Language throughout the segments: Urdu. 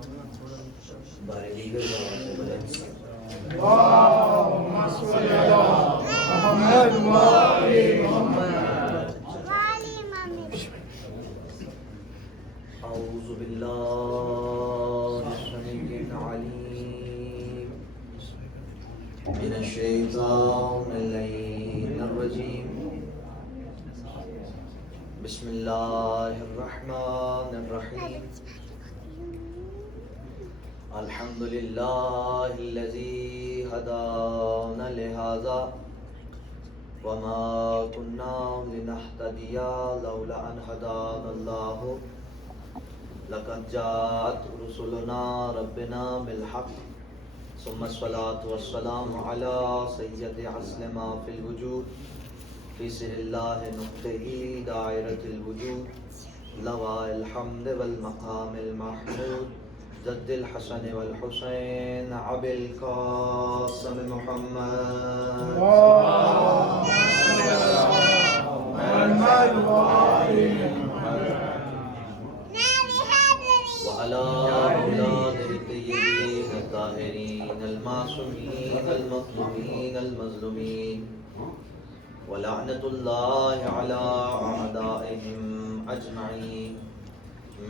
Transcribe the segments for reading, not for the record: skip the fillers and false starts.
اللهم صل على محمد وآل محمد. أعوذ بالله السميع العليم من الشيطان اللعين الرجيم. بسم الله الرحمن الرحيم. الحمد لله الذي هدانا لهذا وما كنا لنهتدي لولا أن هدانا الله لقد جاءت رسلنا ربنا بالحق ثم الصلاة والسلام على سيد عسل ما في الوجود في سر الله نقطه دائرة الوجود لواء الحمد والمقام المحمود جد الحسن والحسين أبي القاسم محمد وعلى أولاده الطيبين الطاهرين المعصومين المطلوبين المظلومين ولعنة الله على أعدائهم أجمعين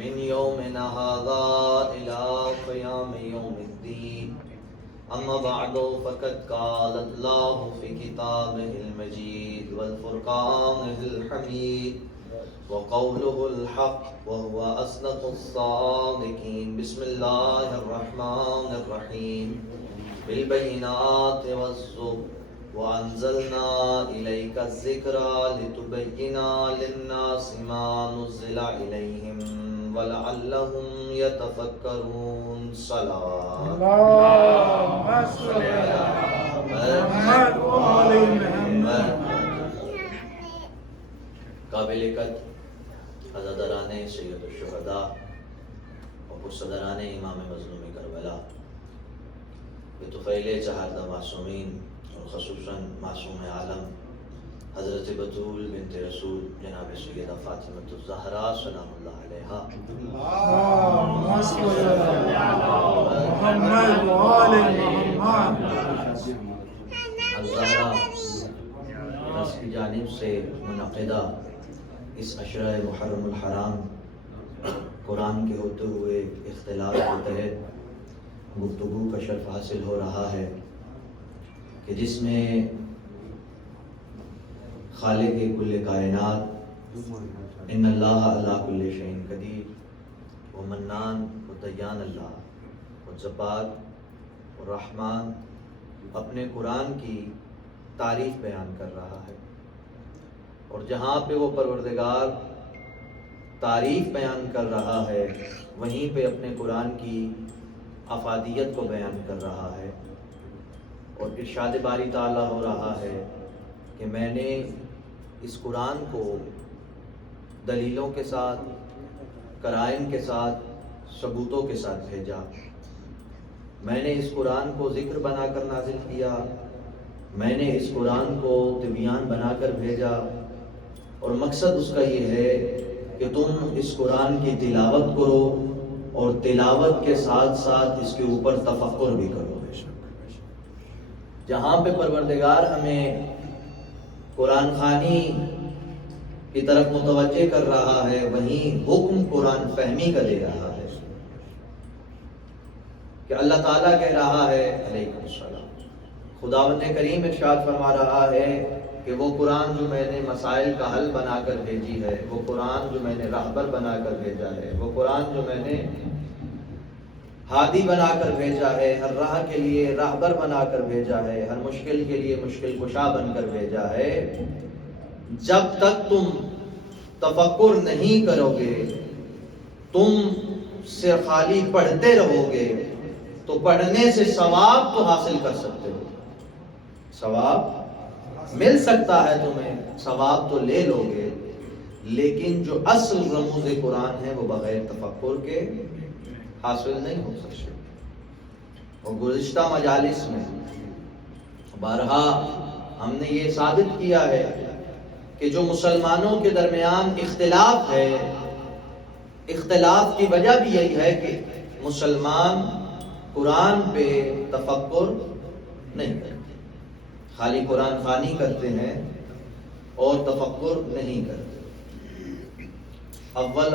من يومنا هذا إلى قيام يوم الدين. أما بعد فقد قال الله في كتابه المجيد والفرقانه الحميد وقوله الحق وهو أصدق الصادقين. بسم الله الرحمن الرحيم. بالبينات والزبر وأنزلنا إليك الذكر لتبين للناس ما نزل إليهم ولعلهم يتفكرون. صلاة اللهم صل على محمد وآل محمد. قابل قدر عزاداران سید الشہداء اور صدران امام مظلوم کربلا بطفیل چہاردہ معصومین اور خصوصاً معصوم عالم حضرت بطول بنت رسول جناب سیدہ فاطمہ الزہرا سلام اللہ علیہا. اللهم صل على محمد وآل محمد. الزہرا رس کی جانب سے منعقدہ اس عشرہ محرم الحرام قرآن کے ہوتے ہوئے اختلاف کے تحت گفتگو کا شرف حاصل ہو رہا ہے کہ جس میں خالق کل کائنات ان اللہ علی کل شیء قدیر و منان و دیان اللہ و جبار و رحمان اپنے قرآن کی تعریف بیان کر رہا ہے، اور جہاں پہ وہ پروردگار تعریف بیان کر رہا ہے وہیں پہ اپنے قرآن کی افادیت کو بیان کر رہا ہے، اور ارشاد باری تعالیٰ ہو رہا ہے کہ میں نے اس قرآن کو دلیلوں کے ساتھ، قرائن کے ساتھ، ثبوتوں کے ساتھ بھیجا. میں نے اس قرآن کو ذکر بنا کر نازل کیا، میں نے اس قرآن کو تبیان بنا کر بھیجا، اور مقصد اس کا یہ ہے کہ تم اس قرآن کی تلاوت کرو اور تلاوت کے ساتھ ساتھ اس کے اوپر تفکر بھی کرو. جہاں پہ پروردگار ہمیں قرآن خوانی کی طرف متوجہ کر رہا ہے وہیں حکم قرآن فہمی کا دے رہا ہے کہ اللہ تعالیٰ کہہ رہا ہے علیکم السلام، خداوند کریم ارشاد فرما رہا ہے کہ وہ قرآن جو میں نے مسائل کا حل بنا کر بھیجی ہے، وہ قرآن جو میں نے راہبر بنا کر بھیجا ہے، وہ قرآن جو میں نے ہادی بنا کر بھیجا ہے، ہر راہ کے لیے راہبر بنا کر بھیجا ہے، ہر مشکل کے لیے مشکل کشا بن کر بھیجا ہے. جب تک تم تفکر نہیں کرو گے، تم سے خالی پڑھتے رہو گے تو پڑھنے سے ثواب تو حاصل کر سکتے ہو، ثواب مل سکتا ہے تمہیں، ثواب تو لے لو گے، لیکن جو اصل رموز قرآن ہے وہ بغیر تفکر کے حاصل نہیں ہو سکتے. اور گزشتہ مجالس میں بارہا ہم نے یہ ثابت کیا ہے کہ جو مسلمانوں کے درمیان اختلاف ہے، اختلاف کی وجہ بھی یہی ہے کہ مسلمان قرآن پہ تفکر نہیں کرتے، خالی قرآن خوانی کرتے ہیں اور تفکر نہیں کرتے۔ اول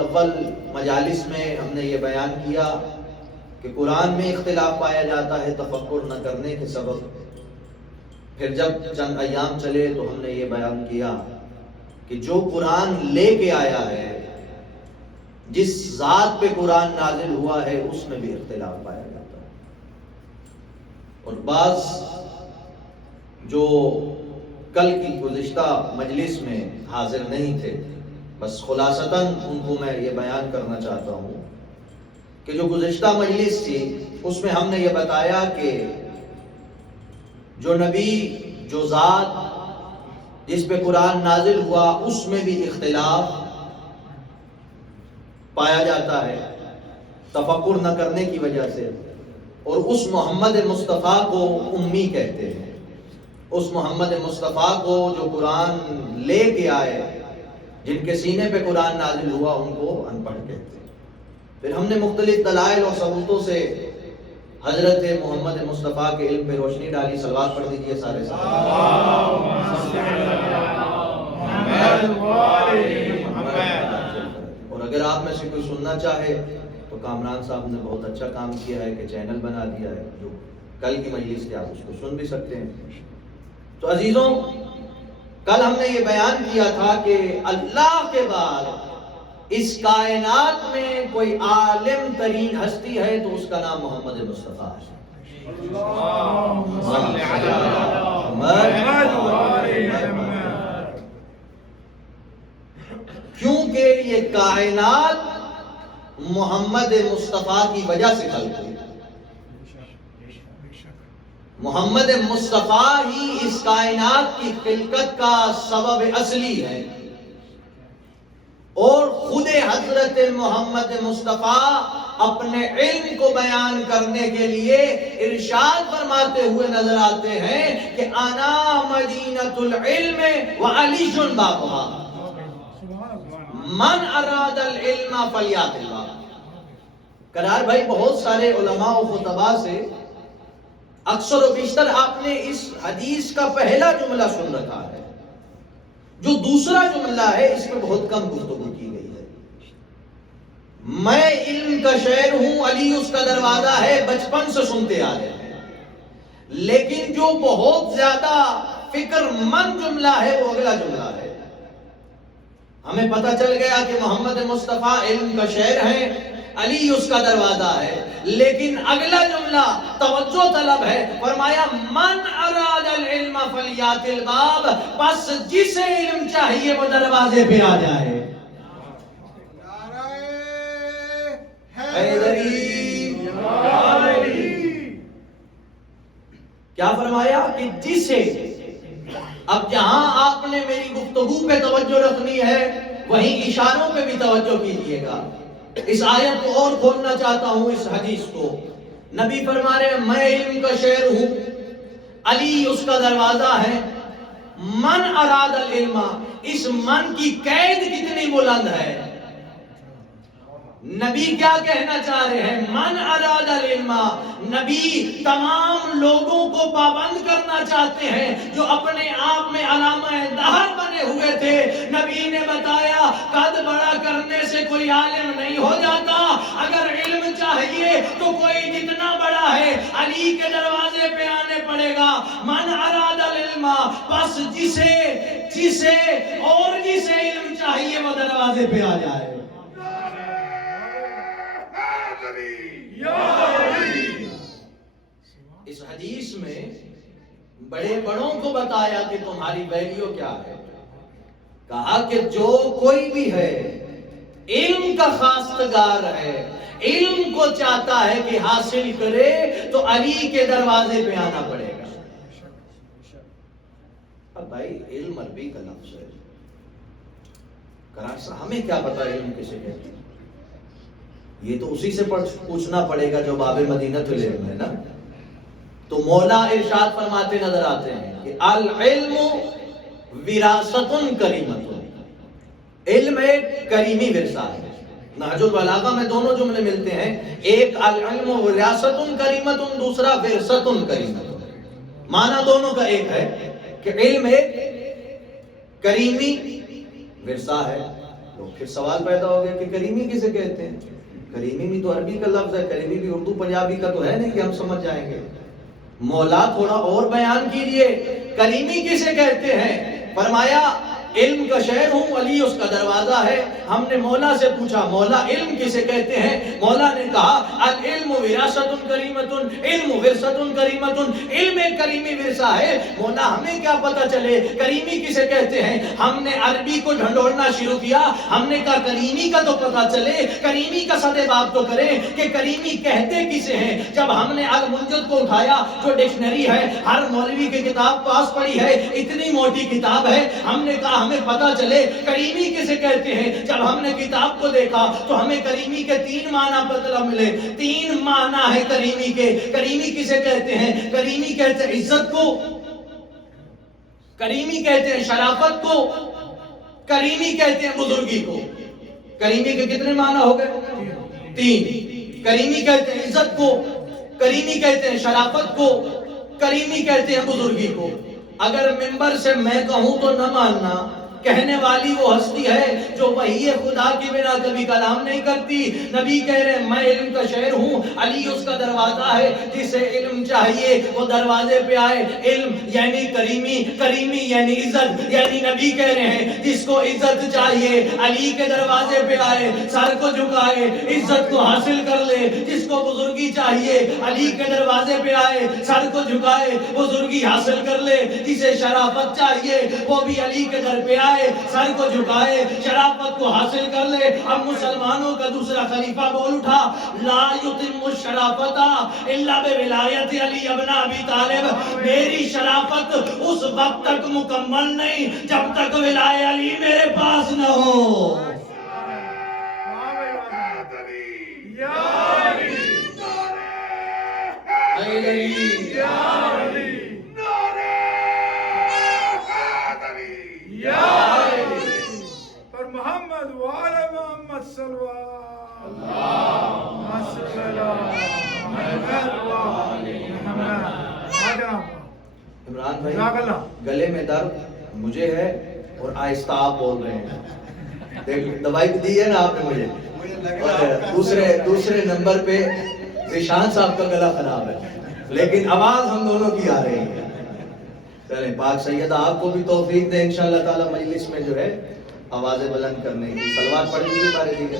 مجالس میں ہم نے یہ بیان کیا کہ قرآن میں اختلاف پایا جاتا ہے تفکر نہ کرنے کے سبب۔ پھر جب چند ایام چلے تو ہم نے یہ بیان کیا کہ جو قرآن لے کے آیا ہے، جس ذات پہ قرآن نازل ہوا ہے، اس میں بھی اختلاف پایا جاتا ہے۔ اور بعض جو کل کی گزشتہ مجلس میں حاضر نہیں تھے، بس خلاصتاً ان کو میں یہ بیان کرنا چاہتا ہوں کہ جو گزشتہ مجلس تھی اس میں ہم نے یہ بتایا کہ جو نبی، جو ذات جس پہ قرآن نازل ہوا، اس میں بھی اختلاف پایا جاتا ہے تفکر نہ کرنے کی وجہ سے۔ اور اس محمد مصطفیٰ کو امی کہتے ہیں، اس محمد مصطفیٰ کو جو قرآن لے کے آئے، جن کے سینے پہ قرآن نازل ہوا، ان کو ان پڑھ کہتے ہیں۔ پھر ہم نے مختلف دلائل اور ثبوتوں سے حضرت محمد مصطفیٰ کے علم پہ روشنی ڈالی۔ صلوات پڑھ دیجئے سارے اور اگر آپ میں سے کوئی سننا چاہے تو کامران صاحب نے بہت اچھا کام کیا ہے کہ چینل بنا دیا ہے، جو کل کی مجلس سے آپ اس کو سن بھی سکتے ہیں۔ تو عزیزوں، کل ہم نے یہ بیان کیا تھا کہ اللہ کے بعد اس کائنات میں کوئی عالم ترین ہستی ہے تو اس کا نام محمد مصطفیٰ ہے۔ کیونکہ یہ کائنات محمد مصطفیٰ کی وجہ سے خلق ہوئی۔ محمد مصطفیٰ ہی اس کائنات کی خلقت کا سبب اصلی ہے، اور خود حضرت محمد مصطفیٰ اپنے علم کو بیان کرنے کے لیے ارشاد فرماتے ہوئے نظر آتے ہیں کہ انا مدینۃ العلم وعلی بابها، من اراد العلم فلیات الباب۔ قرار بھائی، بہت سارے علماء و خطباء سے اکثر و بیشتر آپ نے اس حدیث کا پہلا جملہ سن رکھا ہے، جو دوسرا جملہ ہے اس میں بہت کم گفتگو کی گئی ہے۔ میں علم کا شہر ہوں، علی اس کا دروازہ ہے، بچپن سے سنتے آ رہے ہیں، لیکن جو بہت زیادہ فکر مند جملہ ہے وہ اگلا جملہ ہے۔ ہمیں پتہ چل گیا کہ محمد مصطفیٰ علم کا شہر ہے، علی اس کا دروازہ ہے، لیکن اگلا جملہ توجہ طلب ہے۔ فرمایا من اراد العلم فلیات الباب، پس جسے علم چاہیے وہ دروازے پہ آ جائے۔ کیا فرمایا کہ جسے، اب جہاں آپ نے میری گفتگو پہ توجہ رکھنی ہے وہیں اشاروں پہ بھی توجہ کیجیے گا۔ اس آیت کو اور کھولنا چاہتا ہوں، اس حدیث کو۔ نبی فرما رہے ہیں میں علم کا شہر ہوں، علی اس کا دروازہ ہے۔ من اراد العلم، اس من کی قید کتنی بلند ہے۔ نبی کیا کہنا چاہ رہے ہیں؟ من اراد العلم، نبی تمام لوگوں کو پابند کرنا چاہتے ہیں جو اپنے آپ میں علامہ دہر بنے ہوئے تھے۔ نبی نے بتایا قد بڑا کرنے سے کوئی عالم نہیں ہو جاتا، اگر علم چاہیے تو کوئی جتنا بڑا ہے علی کے دروازے پہ آنے پڑے گا۔ من اراد العلم، بس جسے علم چاہیے وہ دروازے پہ آ جائے۔ اس حدیث میں بڑے بڑوں کو بتایا کہ تمہاری ویلیو کیا ہے۔ کہا کہ جو کوئی بھی ہے علم کا خواستگار ہے، علم کو چاہتا ہے کہ حاصل کرے، تو علی کے دروازے پہ آنا پڑے گا۔ اب بھائی علم عربی کا لفظ ہے، ہمیں کیا پتا علم کسے کہتے ہیں؟ یہ تو اسی سے پوچھنا پڑے گا جو باب مدینۃ العلم ہے نا۔ تو مولا ارشاد فرماتے نظر آتے ہیں کہ العلم وراثۃ کریمۃ، علم ایک کریمی ورثہ ہے۔ نہج البلاغہ میں دونوں جملے ملتے ہیں، ایک العلم وراثۃ کریمۃ، دوسرا ورثۃ کریمۃ۔ معنی دونوں کا ایک ہے کہ علم ایک کریمی ورثہ ہے۔ تو پھر سوال پیدا ہو گیا کہ کریمی کسے کہتے ہیں؟ کریمی بھی تو عربی کا لفظ ہے، کریمی بھی اردو پنجابی کا تو ہے نہیں کہ ہم سمجھ جائیں گے۔ مولا تھوڑا اور بیان کیجئے، کریمی کسے کہتے ہیں؟ فرمایا علم کا شہر ہوں، علی اس کا دروازہ ہے۔ ہم نے مولا سے پوچھا مولا علم کسے کہتے ہیں؟ مولا نے کہا العلم وراثۃ کریمۃ، علم ورثۃ کریمۃ، علم ایک کریمی ورثہ ہے۔ مولا ہمیں کیا پتہ چلے کریمی کسے کہتے ہیں؟ ہم نے عربی کو ڈھنڈورنا شروع کیا، ہم نے کہا کریمی کا تو پتہ چلے، کریمی کا صدے باب تو کریں کہ کریمی کہتے کسے ہیں۔ جب ہم نے المنجد کو اٹھایا جو ڈکشنری ہے، ہر مولوی کی کتاب پاس پڑی ہے، اتنی موٹی کتاب ہے، ہم نے کہا ہمیں پتہ چلے کریمی کسے کہتے ہیں۔ جب ہم نے کتاب کو دیکھا تو ہمیں کریمی کے 3 معنی پتہ ملے، 3 معنی ہے کریمی کے۔ کریمی کسے کہتے ہیں؟ کریمی کہتے ہیں عزت کو، کریمی کہتے ہیں شرافت کو، کریمی کہتے ہیں بزرگی کو۔ کریمی کے کتنے معنی ہو گئے؟ 3۔ کریمی کہتے ہیں عزت کو، کریمی کہتے ہیں شرافت کو، کریمی کہتے ہیں بزرگی کو۔ اگر ممبر سے میں کہوں تو نہ ماننا، کہنے والی وہ ہستی ہے جو وحی خدا کی بنا کبھی کلام نہیں کرتی۔ نبی کہہ رہے ہیں میں علم کا شہر ہوں، علی اس کا دروازہ ہے، جسے علم چاہیے وہ دروازے پہ آئے۔ علم یعنی کریمی، کریمی یعنی عزت، یعنی نبی کہہ رہے ہیں جس کو عزت چاہیے علی کے دروازے پہ آئے، سر کو جھکائے، عزت کو حاصل کر لے۔ جس کو بزرگی چاہیے علی کے دروازے پہ آئے، سر کو جھکائے، بزرگی حاصل کر لے۔ جسے شرافت چاہیے وہ بھی علی کے در پہ آئے، سر کو جھکائے، شرافت کو حاصل کر لے۔ اب مسلمانوں کا دوسرا خلیفہ بول اٹھا لا یتم الشرافۃ الا بولایت علی ابن ابی طالب، میری شرافت اس وقت تک مکمل نہیں جب تک ولایت علی میرے پاس نہ ہو۔ پر محمد وآل محمد صلی اللہ عمران بھائی گلے میں درد مجھے ہے اور آہستہ آپ بول رہے ہیں، دیکھ دوائی دی ہے نا آپ نے مجھے، اور دوسرے نمبر پہ ذیشان صاحب کا گلا خراب ہے، لیکن آواز ہم دونوں کی آ رہی ہے۔ چلیں پاک سیدہ آپ کو بھی توفیق دے انشاءاللہ تعالی مجلس میں جو ہے آوازیں بلند کرنے کی۔ سلوات پڑھ لیجیے بارے دیگر۔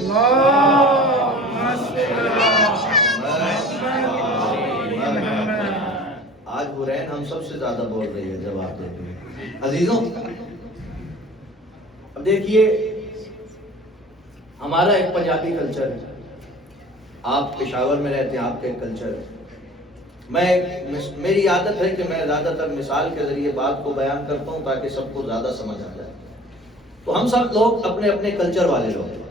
آج حرین ہم سب سے زیادہ بول رہی ہے جب آپ دیکھیں گے۔ عزیزوں اب دیکھیے ہمارا ایک پنجابی کلچر ہے، آپ پشاور میں رہتے ہیں، آپ کا ایک کلچر ہے۔ میری عادت ہے کہ میں زیادہ تر مثال کے ذریعے بات کو بیان کرتا ہوں تاکہ سب کو زیادہ سمجھ آ جائے۔ تو ہم سب لوگ اپنے اپنے کلچر والے لوگ ہیں۔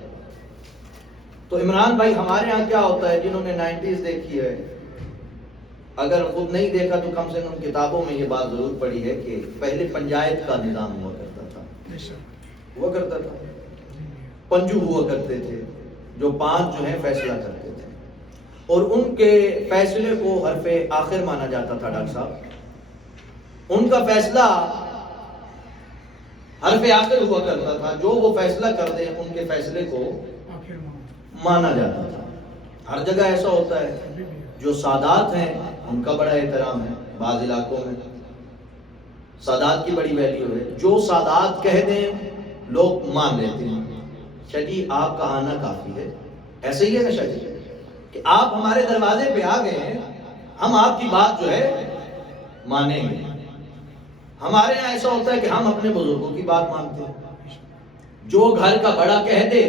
تو عمران بھائی ہمارے ہاں کیا ہوتا ہے، جنہوں نے 90s دیکھی ہے، اگر خود نہیں دیکھا تو کم سے کم کتابوں میں یہ بات ضرور پڑھی ہے کہ پہلے پنجایت کا نظام ہوا کرتا تھا، پنجو ہوا کرتے تھے جو 5 جو ہیں فیصلہ کرتے تھے، اور ان کے فیصلے کو حرف آخر مانا جاتا تھا۔ ڈاکٹر صاحب ان کا فیصلہ حرف آخر ہوا کرتا تھا، جو وہ فیصلہ کر دیں ان کے فیصلے کو مانا جاتا تھا۔ ہر جگہ ایسا ہوتا ہے، جو سادات ہیں ان کا بڑا احترام ہے، بعض علاقوں میں سادات کی بڑی ویلیو ہے، جو سادات کہہ دیں لوگ مان لیتے ہیں۔ شاہ جی آپ کا آنا کافی ہے، ایسے ہی ہے نا شاہ جی کہ آپ ہمارے دروازے پہ آ گئے ہیں، ہم آپ کی بات جو ہے مانیں گے۔ ہمارے یہاں ایسا ہوتا ہے کہ ہم اپنے بزرگوں کی بات مانتے ہیں، جو گھر کا بڑا کہہ دے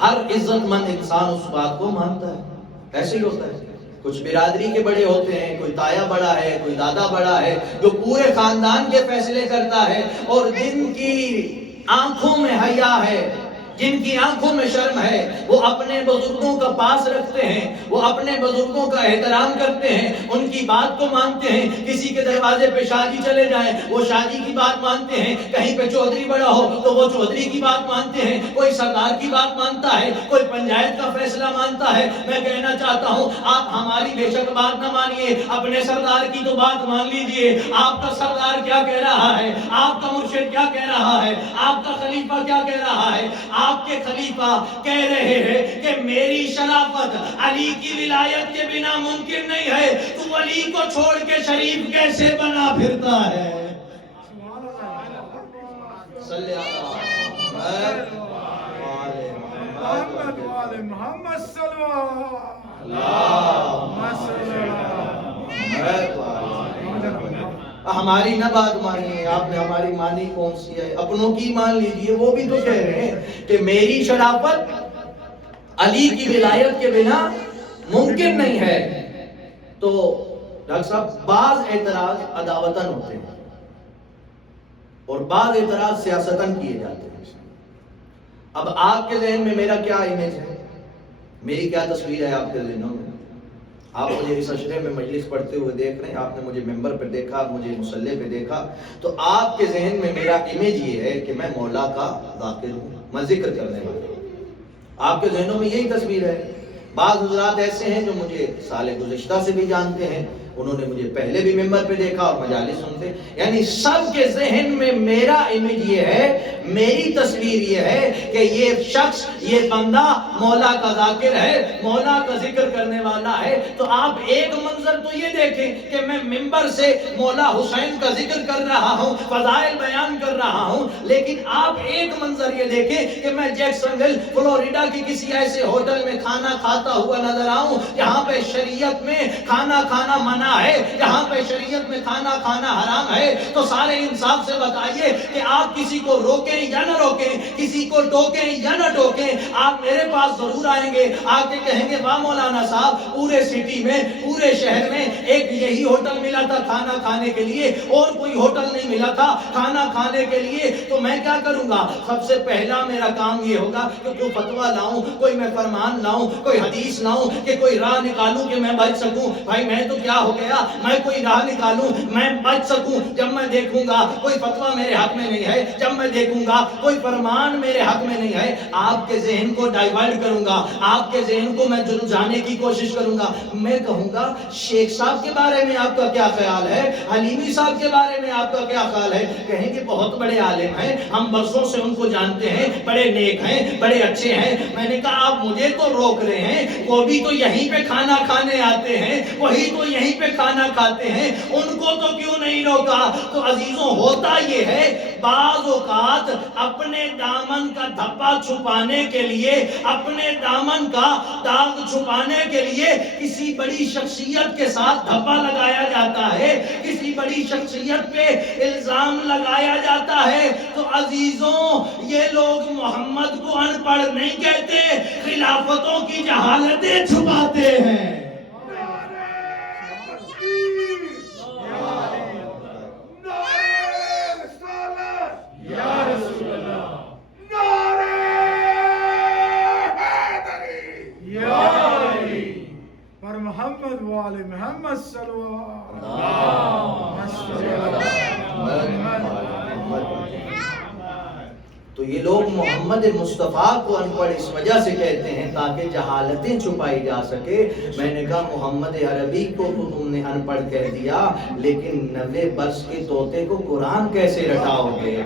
ہر عزت مند انسان اس بات کو مانتا ہے، ایسے ہی ہوتا ہے۔ کچھ برادری کے بڑے ہوتے ہیں، کوئی تایا بڑا ہے، کوئی دادا بڑا ہے، جو پورے خاندان کے فیصلے کرتا ہے، اور جن کی آنکھوں میں حیا ہے، جن کی آنکھوں میں شرم ہے، وہ اپنے بزرگوں کا پاس رکھتے ہیں، وہ اپنے بزرگوں کا احترام کرتے ہیں، ان کی بات کو مانتے ہیں۔ کسی کے دروازے پہ شادی چلے جائیں، وہ شادی کی بات مانتے ہیں۔ کہیں پہ چودھری بڑا ہو تو وہ چودھری کی بات مانتے ہیں، کوئی سردار کی بات مانتا ہے، کوئی پنچایت کا فیصلہ مانتا ہے۔ میں کہنا چاہتا ہوں آپ ہماری بے شک بات نہ مانیے، اپنے سردار کی تو بات مان لیجئے۔ آپ کا سردار کیا کہہ رہا ہے، آپ کا مرشد کیا کہہ رہا ہے، آپ کا خلیفہ کیا کہہ رہا ہے۔ آپ کے خلیفہ کہہ رہے ہیں کہ میری شرافت علی کی ولایت کے بنا ممکن نہیں ہے، تو علی کو چھوڑ کے شریف کیسے بنا پھرتا ہے۔ صلی محمد وآل محمد صلی ہماری نہ بات مانیے، آپ نے ہماری مانی کون سی ہے، اپنوں کی مان لیجئے۔ وہ بھی تو کہہ رہے ہیں کہ میری شرافت علی کی ولایت کے بنا ممکن نہیں ہے۔ تو ڈاکٹر صاحب بعض اعتراض عداوتاً ہوتے ہیں اور بعض اعتراض سیاستاً کیے جاتے ہیں۔ اب آپ کے ذہن میں میرا کیا امیج ہے، میری کیا تصویر ہے آپ کے ذہنوں میں؟ آپ مجھے اس اشرے میں مجلس پڑھتے ہوئے دیکھ رہے ہیں، آپ نے مجھے ممبر پہ دیکھا، مجھے مصلی پہ دیکھا، تو آپ کے ذہن میں میرا امیج یہ ہے کہ میں مولا کا ذاکر ہوں، میں ذکر کرنے والا ہوں۔ آپ کے ذہنوں میں یہی تصویر ہے۔ بعض حضرات ایسے ہیں جو مجھے سال گزشتہ سے بھی جانتے ہیں، انہوں نے مجھے پہلے بھی ممبر پہ دیکھا اور مجالس سنتے، یعنی سب کے ذہن میں میرا امیج یہ ہے، میری تصویر یہ ہے کہ یہ شخص، یہ بندہ مولا کا ذاکر ہے، مولا کا ذکر کرنے والا ہے۔ تو آپ ایک منظر تو یہ دیکھیں کہ میں ممبر سے مولا حسین کا ذکر کر رہا ہوں، فضائل بیان کر رہا ہوں، لیکن آپ ایک منظر یہ دیکھیں کہ میں جیکسن ویل فلوریڈا کی کسی ایسے ہوٹل میں کھانا کھاتا ہوا نظر آؤں جہاں پہ شریعت میں کھانا کھانا منع ہے، جہاں پہ شریعت میں کھانا کھانا حرام ہے۔ تو سارے انصاف سے بتائیے کہ آپ کسی کو روکیں یا نہ روکیں، کسی کو ٹوکیں یا نہ ٹوکیں، آپ میرے پاس ضرور آئیں گے، آ کے کہیں گے واہ مولانا صاحب، پورے سٹی میں، پورے شہر میں ایک یہی ہوٹل ملا تھا کھانا کھانے کے لیے، اور کوئی ہوٹل نہیں ملا تھا کھانا کھانے کے لیے۔ تو میں کیا کروں گا؟ سب سے پہلا میرا کام یہ ہوگا کہ کوئی فتویٰ لاؤں، کوئی میں فرمان لاؤں، کوئی حدیث لاؤں، کہ کوئی راہ نکالوں کہ میں بچ سکوں۔ بھائی میں تو کیا ہو گیا، میں کوئی راہ نکالوں، میں بچ سکوں۔ جب میں دیکھوں گا کوئی فتویٰ میرے حق میں نہیں ہے، جب میں دیکھوں گا کوئی فرمان میرے حق میں نہیں ہے، آپ کے ذہن کو ڈائیورٹ کروں گا، آپ کے ذہن کو میں جانے کی کوشش کروں گا۔ میں کہوں گا شیخ صاحب کے بارے میں آپ کا کیا خیال ہے، حلیمی صاحب کے بارے میں آپ کا کیا خیال ہے؟ کہیں کہ بہت بڑے عالم ہیں، ہم برسوں سے ان کو جانتے ہیں، بڑے نیک ہیں، بڑے اچھے ہیں۔ میں نے کہا آپ مجھے تو روک رہے ہیں، وہ بھی تو یہیں پہ کھانا کھانے آتے ہیں، وہی تو یہیں پہ کھانا کھاتے ہیں، ان کو تو کیوں نہیں روکا؟ تو عزیزوں ہوتا یہ ہے بعض اوقات اپنے دامن کا دھبا چھپانے کے لیے، اپنے دامن کا داغ چھپانے کے لیے کسی بڑی شخصیت کے ساتھ دھبا لگایا جاتا ہے، کسی بڑی شخصیت پہ الزام لگایا جاتا ہے۔ تو عزیزوں یہ لوگ محمد کو ان پڑھ نہیں کہتے، خلافتوں کی جہالتیں چھپاتے ہیں۔ محمد وآل محمد صلی تو یہ لوگ محمد مصطفیٰ کو ان پڑھ اس وجہ سے کہتے ہیں تاکہ جہالتیں چھپائی جا سکے۔ میں نے کہا محمد عربی کو تو تم نے ان پڑھ کہہ دیا، لیکن 90 برس کے طوطے کو قرآن کیسے رٹاؤ گے؟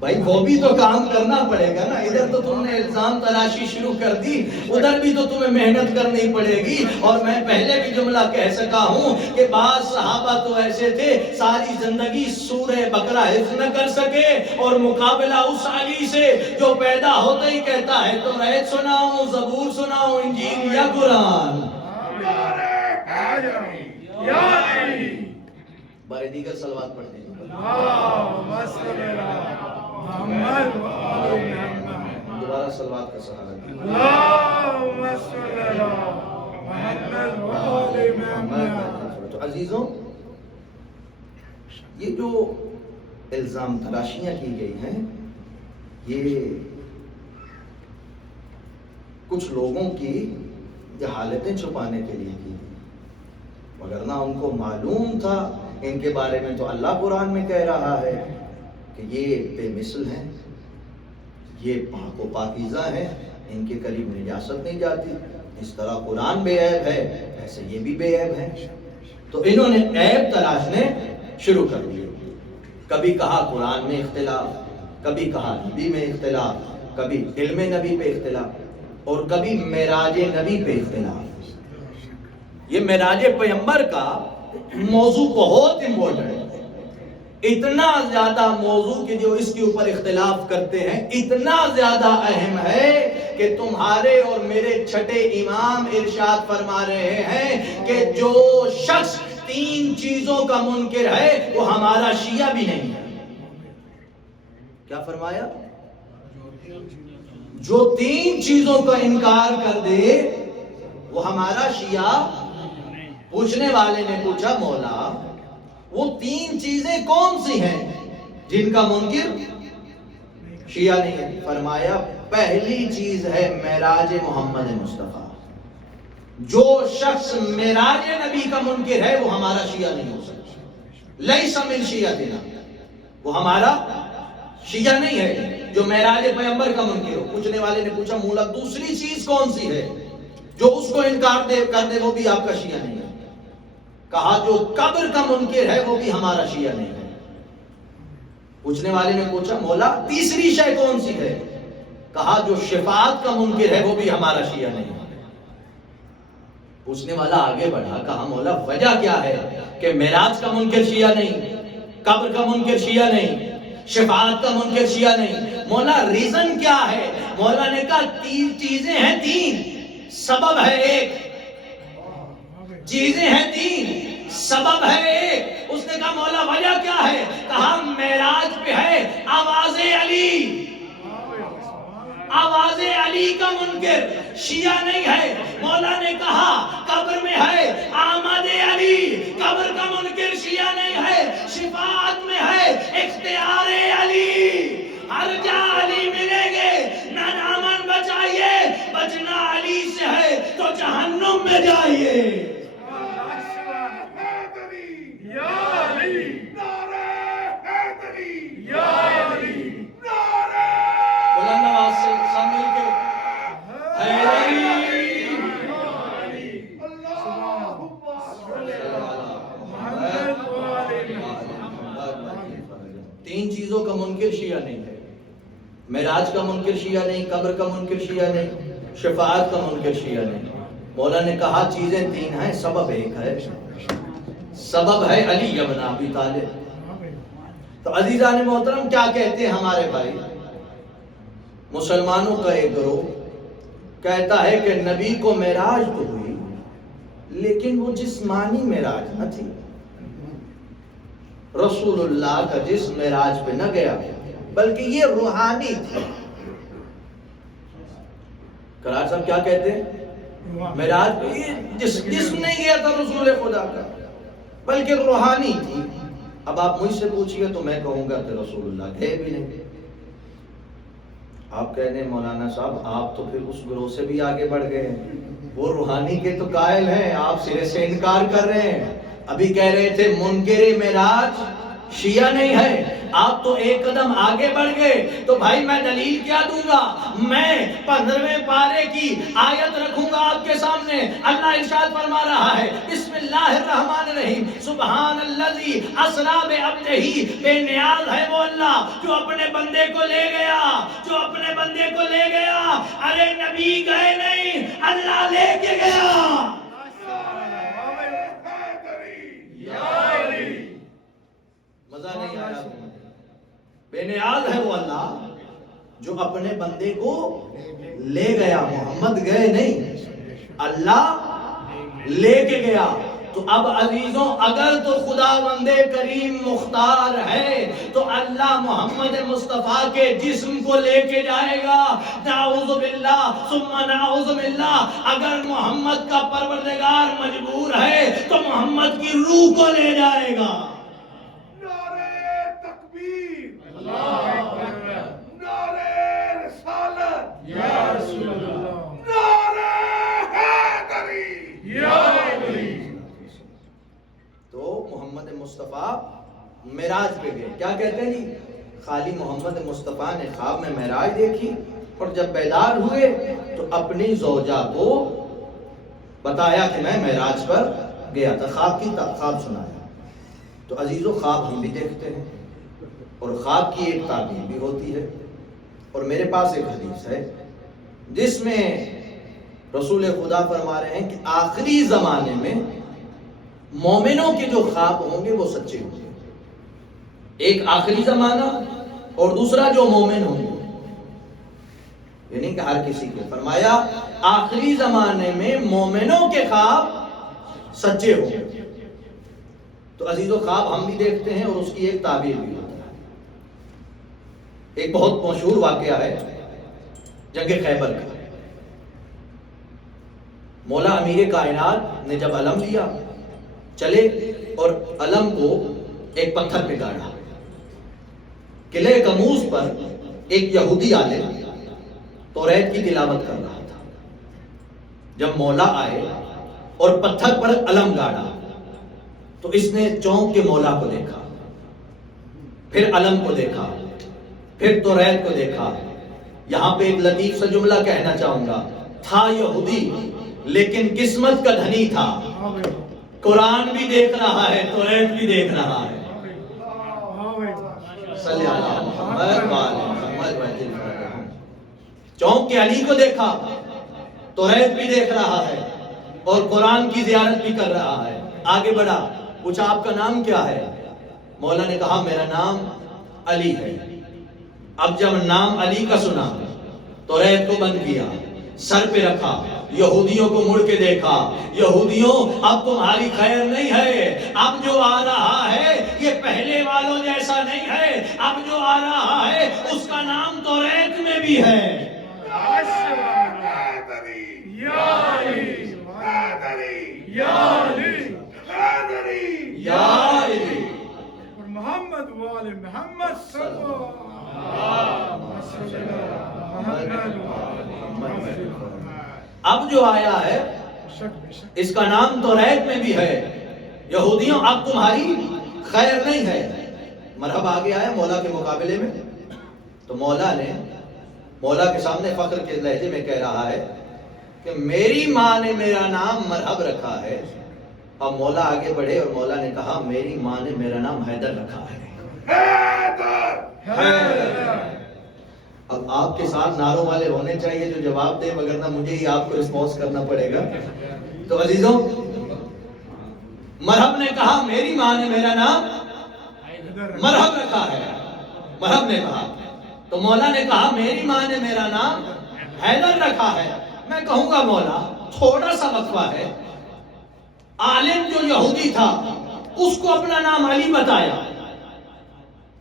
بھائی وہ بھی تو کام کرنا پڑے گا نا، ادھر تو تم نے الزام تلاشی شروع کر دی، ادھر بھی تو تمہیں محنت کرنی پڑے گی۔ اور میں پہلے بھی جملہ کہہ سکا ہوں کہ بعض صحابہ تو ایسے تھے ساری زندگی سورہ بقرہ حفظ نہ کر سکے، اور مقابلہ اس علی سے جو پیدا ہوتا ہی کہتا ہے تو توریت سناؤں، زبور سناؤں، انجیل یا قرآن۔ بارے دیگر صلوات پڑھتے ہیں۔ دوبارہ صلوات کا سہارا دیں۔ تو عزیزوں یہ جو الزام تلاشیاں کی گئی ہیں، یہ کچھ لوگوں کی یہ حالتیں چھپانے کے لیے کی تھی، وگرنہ ان کو معلوم تھا ان کے بارے میں تو اللہ قرآن میں کہہ رہا ہے کہ یہ بے مثل ہیں، یہ پاک و پاکیزہ ہیں، ان کے قریب نجاست نہیں جاتی، اس طرح قرآن بے عیب ہے ایسے یہ بھی بے عیب ہے۔ تو انہوں نے عیب تلاشنے شروع کر دیے، کبھی کہا قرآن میں اختلاف، کبھی کہا نبی میں اختلاف، کبھی علم نبی پہ اختلاف، اور کبھی معراج نبی پہ اختلاف۔ یہ معراج پیغمبر کا موضوع بہت امپورٹنٹ ہے، اتنا زیادہ موضوع کہ جو اس کے اوپر اختلاف کرتے ہیں اتنا زیادہ اہم ہے کہ تمہارے اور میرے چھٹے امام ارشاد فرما رہے ہیں کہ جو شخص 3 چیزوں کا منکر ہے وہ ہمارا شیعہ بھی نہیں ہے۔ کیا فرمایا؟ جو 3 چیزوں کا انکار کر دے وہ ہمارا شیعہ۔ پوچھنے والے نے پوچھا مولا وہ 3 چیزیں کون سی ہیں جن کا منکر شیعہ نہیں ہے؟ فرمایا پہلی چیز ہے معراج محمد مصطفیٰ، جو شخص معراج نبی کا منکر ہے وہ ہمارا شیعہ نہیں ہو سکتا، لیس من شیعتنا، وہ ہمارا شیعہ نہیں ہے جو معراج پیغمبر کا منکر ہو۔ پوچھنے والے نے پوچھا مولا دوسری چیز کون سی ہے جو اس کو انکار کر دے وہ بھی آپ کا شیعہ نہیں ہے؟ کہا جو قبر کا منکر ہے وہ بھی ہمارا شیعہ نہیں ہے۔ پوچھنے والے نے پوچھا مولا تیسری شے کون سی ہے؟ کہا جو شفاعت کا منکر ہے وہ بھی ہمارا شیعہ نہیں ہے۔ پوچھنے والا آگے بڑھا، کہا مولا وجہ کیا ہے کہ معراج کا منکر شیعہ نہیں، قبر کا منکر شیعہ نہیں، شفاعت کا منکر شیعہ نہیں؟ مولا ریزن کیا ہے؟ مولا نے کہا 3 چیزیں ہیں، 3 سبب ہے، 1 چیزیں ہیں، 3 سبب ہے، 1۔ اس نے کہا مولا وجہ کیا ہے؟ کہا معراج پہ ہے آواز علی، آواز علی کا منکر شیعہ نہیں ہے۔ مولا نے کہا قبر میں ہے آمد علی، قبر کا منکر شیعہ نہیں ہے۔ شفاعت میں ہے اختیار علی، ہر جا علی ملیں گے، نہ دامن بچائیے، بچنا علی سے ہے تو جہنم میں جائیے۔ چیزوں کا منکر شیعہ نہیں ہے، معراج کا منکر شیعہ نہیں، قبر کا منکر شیعہ نہیں، شفاعت کا منکر شیعہ نہیں۔ مولا نے کہا چیزیں 3 ہیں، سبب 1 ہے، سبب ہے علی ابن ابی طالب۔ تو عزیزان محترم کیا کہتے ہیں ہمارے بھائی؟ مسلمانوں کا ایک گروہ کہتا ہے کہ نبی کو معراج تو ہوئی لیکن وہ جسمانی معراج نہ تھی، رسول اللہ کا جسم معراج پہ نہ گیا بلکہ یہ روحانی تھی۔ قرار صاحب کیا کہتے ہیں؟ معراج پہ جسم نہیں گیا تھا رسول خدا کا بلکہ روحانی تھی۔ اب آپ مجھ سے پوچھئے تو میں کہوں گا کہ رسول اللہ گئے بھی نہیں۔ آپ کہنے مولانا صاحب آپ تو پھر اس گروہ سے بھی آگے بڑھ گئے ہیں، وہ روحانی کے تو قائل ہیں، آپ سرے سے انکار کر رہے ہیں۔ ابھی کہہ رہے تھے منکر معراج شیعہ نہیں ہے، آپ تو ایک قدم آگے بڑھ گئے۔ تو بھائی میں دلیل کیا دوں گا؟ میں 15ویں پارے کی آیت رکھوں گا آپ کے سامنے۔ اللہ ارشاد فرما رہا ہے بسم اللہ الرحمن الرحیم، سبحان الذی اسریٰ بعبدہ، بے نیاز ہے وہ اللہ جو اپنے بندے کو لے گیا، جو اپنے بندے کو لے گیا۔ ارے نبی گئے نہیں، اللہ لے کے گیا۔ مزہ نہیں آیا؟ بے نیاز ہے وہ اللہ جو اپنے بندے کو لے گیا، محمد گئے نہیں، اللہ لے کے گیا۔ تو اب عزیزوں اگر تو خداوند کریم مختار ہے تو اللہ محمد مصطفیٰ کے جسم کو لے کے جائے گا، نعوذ باللہ ثم نعوذ باللہ۔ اگر محمد کا پروردگار مجبور ہے تو محمد کی روح کو لے جائے گا۔ نعرہ رسالت یا رسول اللہ، مصطفیٰ معراج پہ گئے. کیا کہتے ہیں جی؟ خالی محمد مصطفیٰ نے خواب میں معراج دیکھی اور جب بیدار ہوئے تو اپنی زوجہ کو بتایا کہ میں معراج پر گیا تھا. خواب سنایا. تو عزیزو خواب ہم بھی دیکھتے ہیں اور خواب کی ایک تعبیر بھی ہوتی ہے. اور میرے پاس ایک حدیث ہے جس میں رسول خدا فرما رہے ہیں کہ آخری زمانے میں مومنوں کے جو خواب ہوں گے وہ سچے ہوں گے. ایک آخری زمانہ اور دوسرا جو مومن ہوں گے، یعنی کہ ہر کسی کے. فرمایا آخری زمانے میں مومنوں کے خواب سچے ہوں گے. تو عزیزو خواب ہم بھی دیکھتے ہیں اور اس کی ایک تعبیر بھی ہوتی ہے. ایک بہت مشہور واقعہ ہے جنگ خیبر کا. مولا امیر کائنات نے جب علم لیا چلے اور علم کو ایک پتھر پہ گاڑا. قلعہ کموز پر ایک یہودی عالم توریت کی تلاوت کر رہا تھا. جب مولا آئے اور پتھر پر علم گاڑا تو اس نے چونک کے مولا کو دیکھا، پھر علم کو دیکھا، پھر توریت کو دیکھا. یہاں پہ ایک لطیف سا جملہ کہنا چاہوں گا. تھا یہودی لیکن قسمت کا دھنی تھا. قرآن بھی دیکھ رہا ہے، توریت بھی دیکھ رہا ہے. صلی اللہ محمد محمد. چونک کے علی کو دیکھا، توریت بھی دیکھ رہا ہے اور قرآن کی زیارت بھی کر رہا ہے. آگے بڑھا، پوچھا آپ کا نام کیا ہے؟ مولا نے کہا میرا نام علی ہے. اب جب نام علی کا سنا توریت کو بند کیا، سر پہ رکھا، یہودیوں کو مڑ کے دیکھا. یہودیوں اب تمہاری خیر نہیں ہے. اب جو آ رہا ہے یہ پہلے والوں جیسا نہیں ہے. اب جو آ رہا ہے اس کا نام توریت میں بھی ہے. محمد والے محمد صلی اللہ اب جو آیا ہے اس کا نام توریت میں بھی ہے. یہودیوں اب تمہاری خیر نہیں ہے. مرحب آگے آیا مولا کے مقابلے میں. تو مولا کے سامنے فخر کے لہجے میں کہہ رہا ہے کہ میری ماں نے میرا نام مرحب رکھا ہے. اب مولا آگے بڑھے اور مولا نے کہا میری ماں نے میرا نام حیدر رکھا ہے. اب آپ کے ساتھ نعروں والے ہونے چاہیے جو جواب دیں، وگرنہ مجھے ہی آپ کو رسپانس کرنا پڑے گا. تو عزیزوں مرحب نے کہا میری ماں نے میرا نام مرحب رکھا ہے. مرحب نے کہا تو مولا نے کہا میری ماں نے میرا نام حیدر رکھا ہے. میں کہوں گا مولا تھوڑا سا وقفہ ہے. عالم جو یہودی تھا اس کو اپنا نام علی بتایا،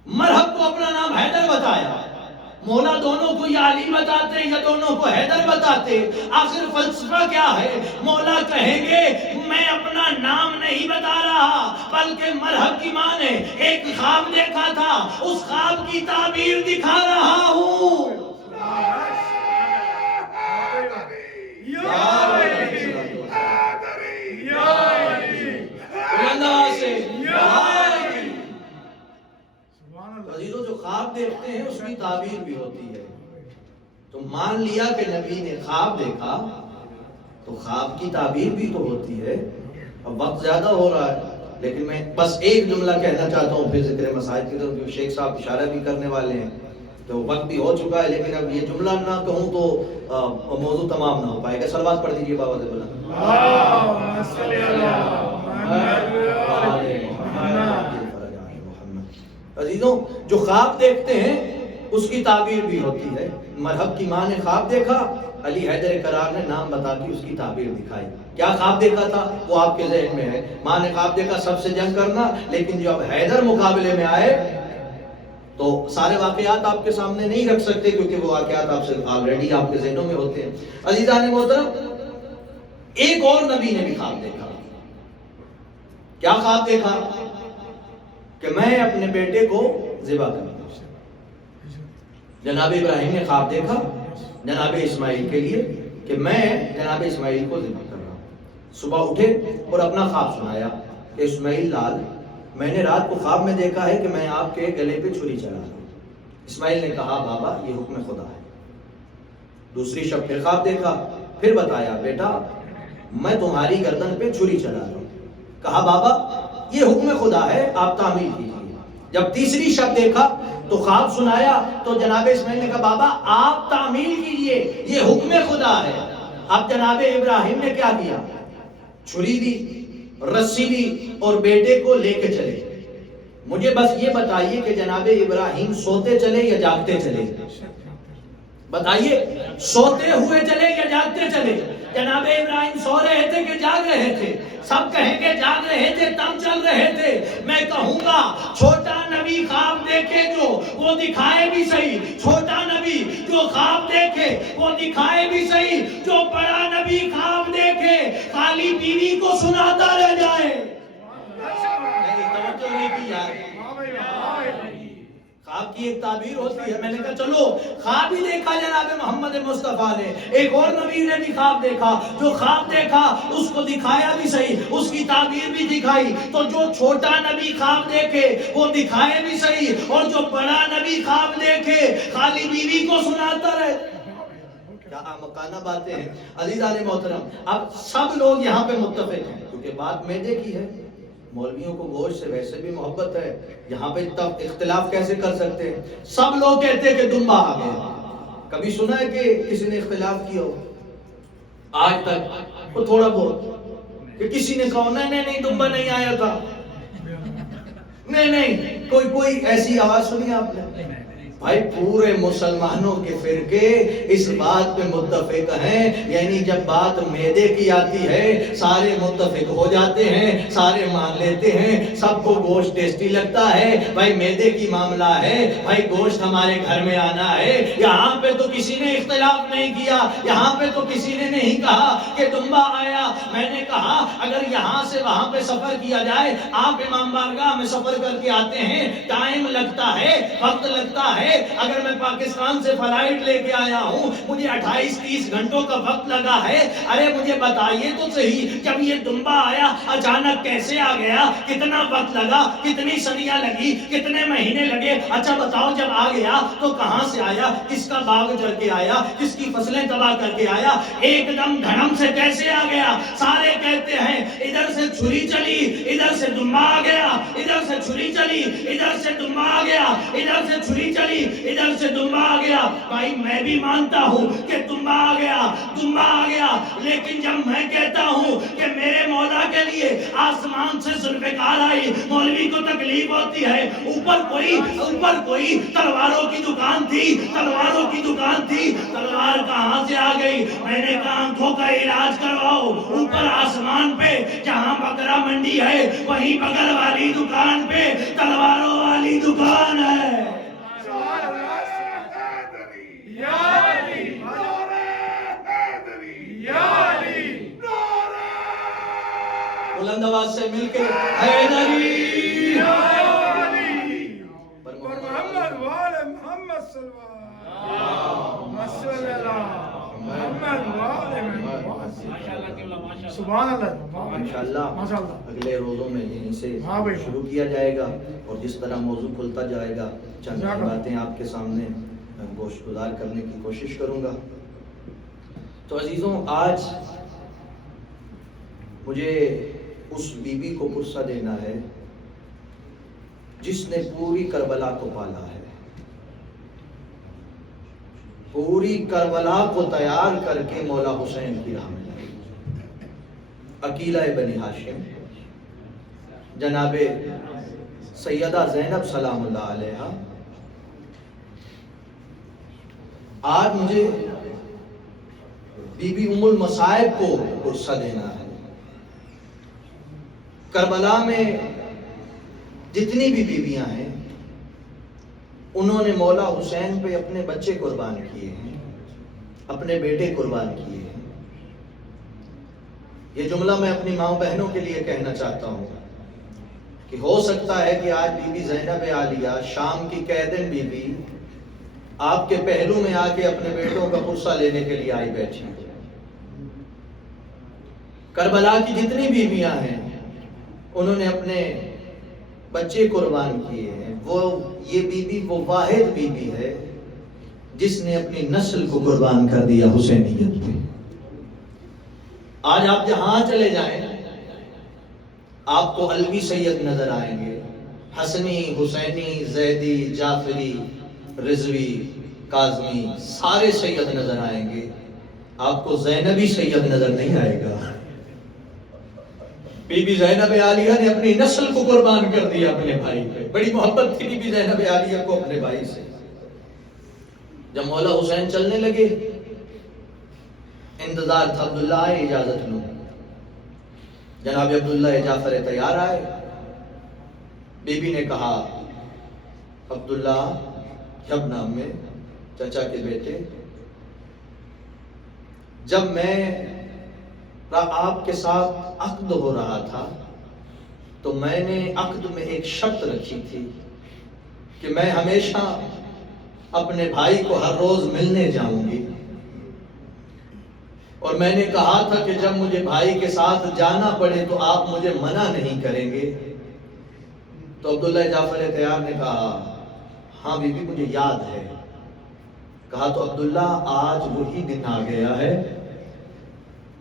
مرحب کو اپنا نام حیدر بتایا. مولا دونوں کو یا علی بتاتے یا دونوں کو حیدر بتاتے. آخر فلسفہ کیا ہے؟ مولا کہیں گے میں اپنا نام نہیں بتا رہا بلکہ مرحب کی ماں نے ایک خواب دیکھا تھا، اس خواب کی تعبیر دکھا رہا ہوں. عزیزوں جو خواب دیکھتے ہیں اس کی تعبیر بھی ہوتی ہے. تو مان لیا کہ نبی نے خواب دیکھا تو خواب کی تعبیر بھی تو ہوتی ہے. اب وقت زیادہ ہو رہا ہے لیکن میں بس ایک جملہ کہنا چاہتا ہوں، پھر ذکر مسائل کی طرف شیخ صاحب اشارہ بھی کرنے والے ہیں. تو وقت بھی ہو چکا ہے لیکن اب یہ جملہ نہ کہوں تو موضوع تمام نہ ہو پائے گا. صلوات پڑھ دیجیے بابا سے بولا. عزیزوں جو خواب دیکھتے ہیں اس کی تعبیر بھی ہوتی ہے. مرحب کی ماں نے خواب دیکھا، علی حیدر کرار نے نام بتا کے اس کی تعبیر دکھائی. کیا خواب دیکھا تھا وہ آپ کے ذہن میں ہے. ماں نے خواب دیکھا سب سے جنگ کرنا، لیکن جب حیدر مقابلے میں آئے تو سارے واقعات آپ کے سامنے نہیں رکھ سکتے کیونکہ وہ واقعات آپ سے آلریڈی آپ کے ذہنوں میں ہوتے ہیں. عزیزان محترم ایک اور نبی نے بھی خواب دیکھا. کیا خواب دیکھا؟ کہ میں اپنے بیٹے کو ذبح کروں. جناب ابراہیم نے خواب دیکھا جناب اسماعیل کے لیے کہ میں جناب اسماعیل کو ذبح کر رہا ہوں. صبح اٹھے اور اپنا خواب سنایا کہ اسماعیل لال میں نے رات کو خواب میں دیکھا ہے کہ میں آپ کے گلے پہ چھری چلا رہا ہوں۔ اسماعیل نے کہا بابا یہ حکم خدا ہے۔ دوسری شب پھر خواب دیکھا، پھر بتایا بیٹا میں تمہاری گردن پہ چھری چلا رہا ہوں۔ کہا بابا یہ حکم خدا ہے، آپ تعمیل کیجیے۔ جب تیسری شب دیکھا تو خواب سنایا تو جناب اسماعیل نے کہا بابا آپ تعمیل کیجیے، یہ حکم خدا ہے۔ اب جناب ابراہیم نے کیا کیا؟ چھری دی، رسی دی اور بیٹے کو لے کے چلے۔ مجھے بس یہ بتائیے کہ جناب ابراہیم سوتے چلے یا جاگتے چلے؟ بتائیے، سوتے ہوئے چلے یا جاگتے چلے؟ جناب ابراہیم سو رہے تھے کہ جاگ رہے تھے؟ سب کہیں گے جاگ رہے تھے، تب چل رہے تھے۔ میں کہوں گا چھوٹا نبی خواب دیکھے جو وہ دکھائے بھی صحیح، چھوٹا نبی جو خواب دیکھے وہ دکھائے بھی صحیح، جو بڑا نبی خواب دیکھے خالی بیوی کو سناتا رہ جائے۔ توجہ نہیں کی یار، خواب کی ایک تعبیر ہوتی ہے۔ میں نے کہا چلو خواب ہی دیکھا جناب محمد مصطفیٰ نے، ایک اور نبی نے بھی خواب دیکھا، جو خواب دیکھا اس کو دکھایا بھی صحیح، اس کی تعبیر بھی دکھائی۔ تو جو چھوٹا نبی خواب دیکھے وہ دکھائے بھی صحیح، اور جو بڑا نبی خواب دیکھے خالی بیوی کو سناتا رہے۔ کیا آمقانہ باتیں ہیں عزیزان محترم۔ اب سب لوگ یہاں پہ متفق ہیں کیونکہ بات معدے کی ہے، مولویوں کو گوشت سے ویسے بھی محبت ہے، یہاں پہ تب اختلاف کیسے کر سکتے ہیں؟ سب لوگ کہتے ہیں کہ دمبا آ گیا۔ کبھی سنا ہے کہ کسی نے اختلاف کیا ہو؟ آج تک وہ تھوڑا بہت کہ کسی نے کہا نہیں دمبا نہیں آیا تھا، نہیں کوئی ایسی آواز سنی آپ نے؟ بھائی پورے مسلمانوں کے فرقے اس بات پہ متفق ہیں، یعنی جب بات معدے کی آتی ہے سارے متفق ہو جاتے ہیں، سارے مان لیتے ہیں، سب کو گوشت ٹیسٹی لگتا ہے۔ بھائی معدے کی معاملہ ہے، بھائی گوشت ہمارے گھر میں آنا ہے۔ یہاں پہ تو کسی نے اختلاف نہیں کیا، یہاں پہ تو کسی نے نہیں کہا کہ دمبا آیا۔ میں نے کہا اگر یہاں سے وہاں پہ سفر کیا جائے، آپ امام بارگاہ میں سفر کر کے آتے ہیں، ٹائم لگتا ہے، وقت لگتا ہے۔ اگر میں پاکستان سے فلائٹ لے کے آیا ہوں، مجھے 28-30 گھنٹوں کا وقت لگا ہے۔ ارے مجھے بتائیے تو صحیح، جب یہ دمبا آیا اچانک کیسے آ گیا؟ کتنا وقت لگا؟ کتنی صدیاں لگی؟ کتنے مہینے لگے؟ اچھا بتاؤ جب آ گیا تو کہاں سے آیا؟ کس کا باغ جل کے آیا؟ کس کی فصلیں تباہ کر کے آیا؟ ایک دم دھڑم سے کیسے آ گیا؟ سارے کہتے ہیں ادھر سے چھری چلی، ادھر سے دمبا آ گیا، ادھر سے چھری چلی، ادھر سے دمبا آ گیا، ادھر سے چھری چلی، ادھر سے دمبا آ گیا۔ بھائی میں بھی مانتا ہوں کہ دمبا آ گیا، دمبا آ گیا، لیکن جب میں کہتا ہوں کہ میرے مولا کے لیے آسمان سے ذوالفقار آئی، مولوی کو تکلیف ہوتی ہے، اوپر کوئی تلواروں کی دکان تھی، تلواروں کی دکان تھی، تلوار کہاں سے آ گئی؟ میں نے کہا آنکھوں کا علاج کرواؤ، اوپر آسمان پہ جہاں بکرا منڈی ہے وہیں بغل والی دکان پہ تلواروں والی دکان ہے۔ بلند آواز سے مل کے حیدری پر محمد وال محمد صلی اللہ سبحان اللہ۔ انشاءاللہ اگلے روزوں میں یہیں سے شروع کیا جائے گا، اور جس طرح موضوع کھلتا جائے گا چند باتیں آپ کے سامنے گوشت گزار کرنے کی کوشش کروں گا۔ تو عزیزوں، آج مجھے اس بی بی کو پرسہ دینا ہے جس نے پوری کربلا کو پالا ہے، پوری کربلا کو تیار کر کے مولا حسین کی راہ میں لائی۔ عقیلہ بنی ہاشم جناب سیدہ زینب سلام اللہ علیہا۔ آج مجھے بی بی ام المصائب کو پرسہ دینا ہے۔ کربلا میں جتنی بھی بیویاں ہیں انہوں نے مولا حسین پہ اپنے بچے قربان کیے ہیں، اپنے بیٹے قربان کیے ہیں۔ یہ جملہ میں اپنی ماں بہنوں کے لیے کہنا چاہتا ہوں کہ ہو سکتا ہے کہ آج بی بی زینب عالیہ شام کی قیدن بی بی آپ کے پہلو میں آ کے اپنے بیٹوں کا پرسہ لینے کے لیے آئی بیٹھی۔ کربلا کی جتنی بیویاں ہیں انہوں نے اپنے بچے قربان کیے ہیں، یہ بی بی وہ واحد بی بی ہے جس نے اپنی نسل کو قربان کر دیا حسینیت پہ۔ آج آپ جہاں چلے جائیں آپ کو علوی سید نظر آئیں گے، حسنی، حسینی، زیدی، جعفری، رضوی، کاظمی، سارے سید نظر آئیں گے، آپ کو زینبی سید نظر نہیں آئے گا۔ بی بی زینب عالیہ نے اپنی نسل کو قربان کر دیا اپنے بھائی پہ، بڑی محبت تھی بی بی زینب عالیہ کو اپنے بھائی سے۔ جب مولا حسین چلنے لگے انتظار تھا عبداللہ آئے اجازت لوں، جناب عبداللہ جعفر تیار آئے، بی بی نے کہا عبداللہ جب نام میں چچا کے بیٹے، جب میں آپ کے ساتھ عقد ہو رہا تھا تو میں نے عقد میں ایک شرط رکھی تھی کہ میں ہمیشہ اپنے بھائی کو ہر روز ملنے جاؤں گی، اور میں نے کہا تھا کہ جب مجھے بھائی کے ساتھ جانا پڑے تو آپ مجھے منع نہیں کریں گے۔ تو عبداللہ جعفر تیار نے کہا ہاں بی بی مجھے یاد ہے۔ کہا تو عبداللہ آج وہی دن آ گیا ہے،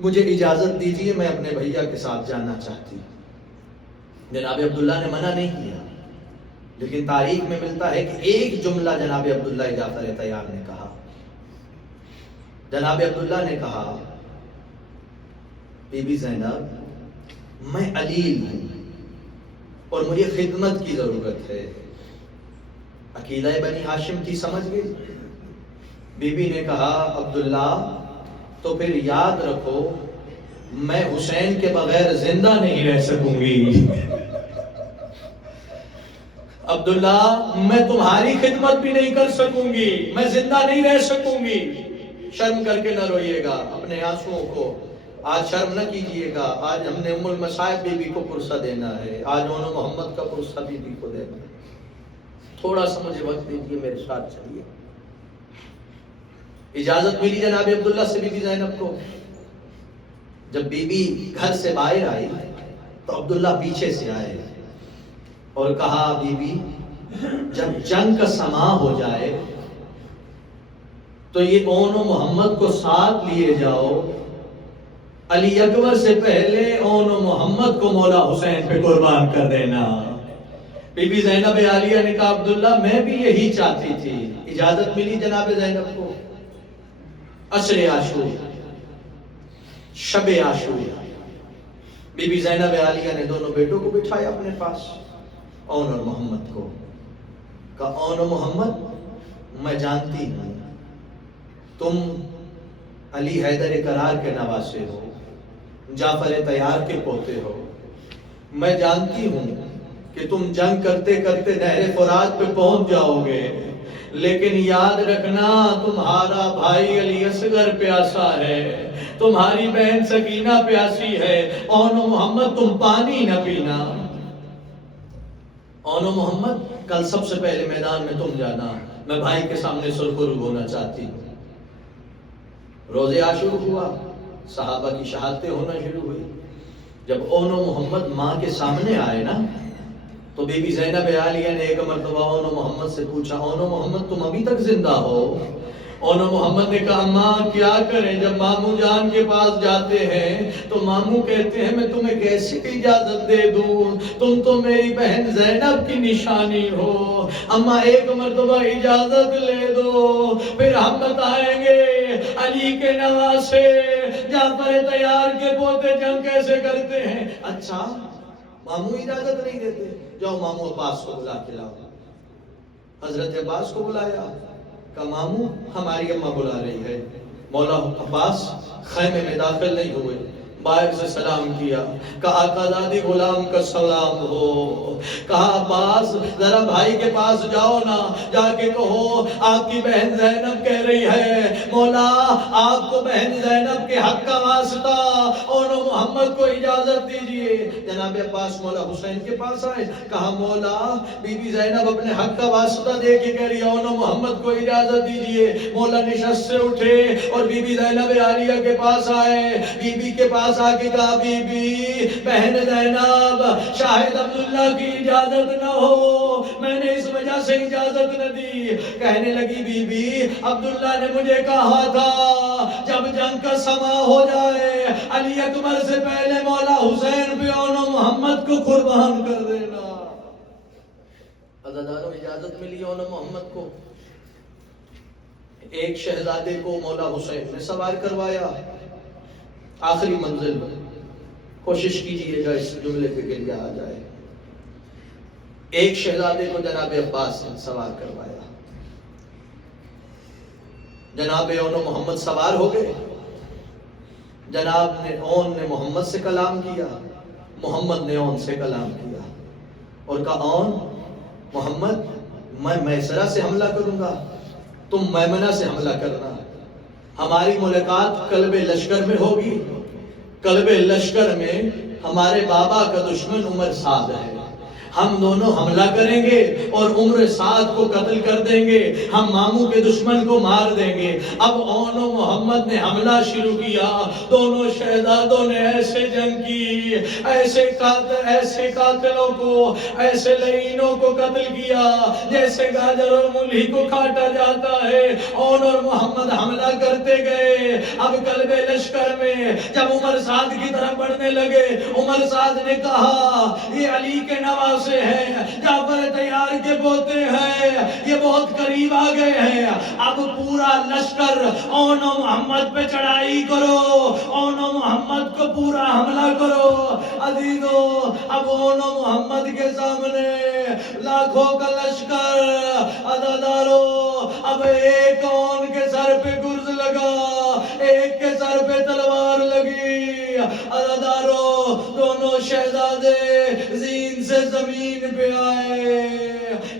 مجھے اجازت دیجیے میں اپنے بھیا کے ساتھ جانا چاہتی ہوں۔ جناب عبداللہ نے منع نہیں کیا، لیکن تاریخ میں ملتا ہے کہ ایک جملہ جناب عبداللہ جعفر تیار نے کہا، جناب عبداللہ نے کہا بی بی زینب میں علیل ہوں اور مجھے خدمت کی ضرورت ہے۔ عقیدہ بنی ہاشم کی سمجھ گئی؟ بی بی نے کہا عبداللہ تو پھر یاد رکھو میں حسین کے بغیر زندہ نہیں رہ سکوں گی۔ عبداللہ میں تمہاری خدمت بھی نہیں کر سکوں گی، میں زندہ نہیں رہ سکوں گی۔ شرم کر کے نہ روئیے گا اپنے آنسوؤں کو، آج شرم نہ کیجئے گا، آج ہم نے ام المصائب بی بی کو پرسہ دینا ہے، آج اونو محمد کا پرسہ بی بی کو دینا ہے۔ تھوڑا سا مجھے وقت دیجئے، میرے ساتھ چلیے۔ اجازت ملی جناب عبداللہ سے بی بی زینب کو۔ جب بی بی گھر سے باہر آئی تو عبداللہ پیچھے سے آئے اور کہا بی بی جب جنگ کا سماں ہو جائے تو یہ اونو محمد کو ساتھ لیے جاؤ، علی اکبر سے پہلے اونو محمد کو مولا حسین پہ قربان کر دینا۔ بی بی زینب عالیہ نے کہا عبداللہ میں بھی یہی چاہتی تھی۔ اجازت ملی جناب زینب کو۔ عصر عاشور، شب عاشور، بی بی زینب عالیہ نے دونوں بیٹوں کو بٹھایا اپنے پاس، اون اور محمد کو۔ کہا اون و محمد میں جانتی ہوں تم علی حیدر کرار کے نواسے ہو، جعفر تیار کے پوتے ہو، میں جانتی ہوں کہ تم جنگ کرتے کرتے نہر فرات پہ پہنچ جاؤ گے، لیکن یاد رکھنا تمہارا بھائی علی اصغر پیاسا ہے، تمہاری بہن سکینہ پیاسی ہے، اونو محمد تم پانی نہ پینا۔ اونو محمد کل سب سے پہلے میدان میں تم جانا، میں بھائی کے سامنے سرخرو ہونا چاہتی ہوں۔ روز عاشور ہوا، صحابہ کی شہادتیں ہونا شروع ہوئی۔ جب اونو محمد ماں کے سامنے آئے نا تو بی بی زینب عالیہ نے ایک مرتبہ اونو محمد سے پوچھا اونو محمد تم ابھی تک زندہ ہو؟ اونو محمد نے کہا ماں کیا کریں، جب ماموں جان کے پاس جاتے ہیں تو ماموں کہتے ہیں میں تمہیں کیسے اجازت دے دوں، تم تو میری بہن زینب کی نشانی ہو، اما ایک مرتبہ اجازت لے دو پھر ہم بتائیں گے علی کے نواسے جعفر تیار کے پوتے جنگ کیسے کرتے ہیں۔ اچھا ماموں اجازت نہیں دیتے، جاؤ ماموں عباس کو بلا کے لاؤ۔ حضرت عباس کو بلایا، کہا ماموں ہماری اماں بلا رہی ہے۔ مولا عباس خیمے میں داخل نہیں ہوئے، باہر سے سلام کیا، کہا آقا دادی غلام کا سلام ہو۔ کہا عباس ذرا بھائی کے پاس جاؤ نا، جا کے کہو آپ کی بہن زینب کہہ رہی ہے مولا آپ کو بہن زینب کے حق کا واسطہ اونو محمد کو اجازت دیجئے۔ جناب عباس مولا حسین کے پاس آئے، کہا مولا بی بی زینب اپنے حق کا واسطہ دے کے کہہ رہی ہے اونو محمد کو اجازت دیجئے۔ مولا نشست سے اٹھے اور بی بی زینب عالیہ کے پاس آئے، بی بی کے پاس پاس آ کے کہا بی بی بہن زینب شاہد عبداللہ کی اجازت نہ ہو، میں نے اس وجہ سے اجازت نہ دی۔ کہنے لگی بی بی عبداللہ نے مجھے کہا تھا جب جنگ کا سما ہو جائے علی اکبر سے پہلے مولا حسین پہ اون محمد کو قربان کر دینا۔ عزیزانو اجازت ملی اون محمد کو۔ ایک شہزادے کو مولا حسین نے سوار کروایا، آخری منزل کوشش کیجئے گا اس جملے پہ گریا آ جائے۔ ایک شہزادے کو جناب عباس نے سوار کروایا، جناب اون محمد سوار ہو گئے، جناب نے اون نے محمد سے کلام کیا، محمد نے اون سے کلام کیا اور کہا اون محمد میں میسرہ سے حملہ کروں گا، تم میمنہ سے حملہ کرنا، ہماری ملاقات قلب لشکر میں ہوگی، قلب لشکر میں ہمارے بابا کا دشمن عمر سعد ہے، ہم دونوں حملہ کریں گے اور عمر سعد کو قتل کر دیں گے، ہم ماموں کے دشمن کو مار دیں گے۔ اب اون و محمد نے حملہ شروع کیا، دونوں شہزادوں نے ایسے جنگ کی، ایسے قاتلوں کو، ایسے لعینوں کو قتل کیا جیسے گاجر اور مولی کو کاٹا جاتا ہے۔ اون اور محمد حملہ کرتے گئے۔ اب قلب لشکر میں جب عمر سعد کی طرف بڑھنے لگے، عمر سعد نے کہا یہ علی کے نواز سے ہے، جعفر تیار کے پوتے ہیں، یہ بہت قریب آ گئے ہیں، اب پورا لشکر اون و محمد پہ چڑھائی کرو، اون و محمد کو پورا حملہ کرو۔ عزیزو اب اون و محمد کے سامنے لاکھوں کا لشکر، عزادارو اب ایک اون کے سر پہ گرز لگا، ایک کے سر پہ تلوار لگی، عزادارو دونوں شہزادے زین سے زمین پہ آئے،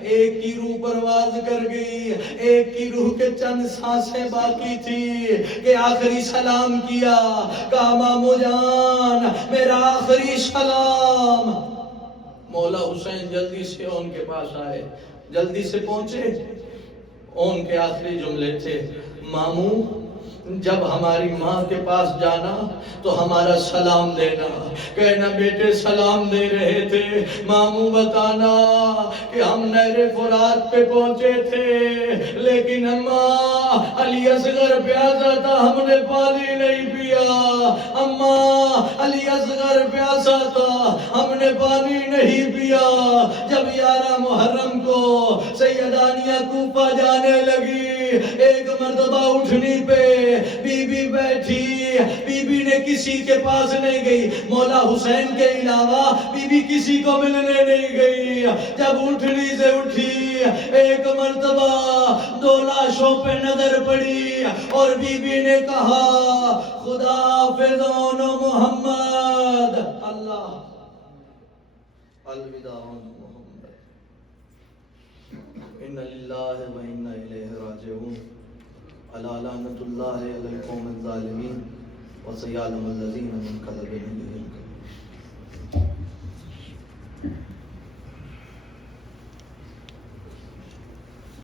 ایک کی روح پرواز کر گئی، ایک کی روح کے چند سانسیں باقی تھی کہ آخری سلام کیا، کہا مامو جان میرا آخری سلام۔ مولا حسین جلدی سے اون کے پاس آئے، جلدی سے پہنچے، اون کے آخری جملے تھے مامو جب ہماری ماں کے پاس جانا تو ہمارا سلام دینا۔ کہنا بیٹے سلام دے رہے تھے، مامو بتانا کہ ہم نہر فرات پہ پہنچے تھے لیکن اماں علی اصغر پیاسا تھا ہم نے پانی نہیں پیا، اماں علی اصغر پیاسا تھا ہم نے پانی نہیں پیا۔ جب 11 محرم کو سیدانیہ کوفہ جانے لگی، ایک مرتبہ اٹھنی پہ بی بی بیٹھی، بی بی نے کسی کے پاس نہیں گئی، مولا حسین کے علاوہ بی بی کسی کو ملنے نہیں گئی۔ جب اٹھنی سے اٹھی، ایک مرتبہ 2 لاشوں پہ نظر پڑی اور بی بی نے کہا خدا حافظ اون و محمد، اللہ الوداع اون و محمد، ان للہ و انا الیہ راجعون، الا لعنۃ اللہ علی القوم الظالمین وسیعلم الذین من کذب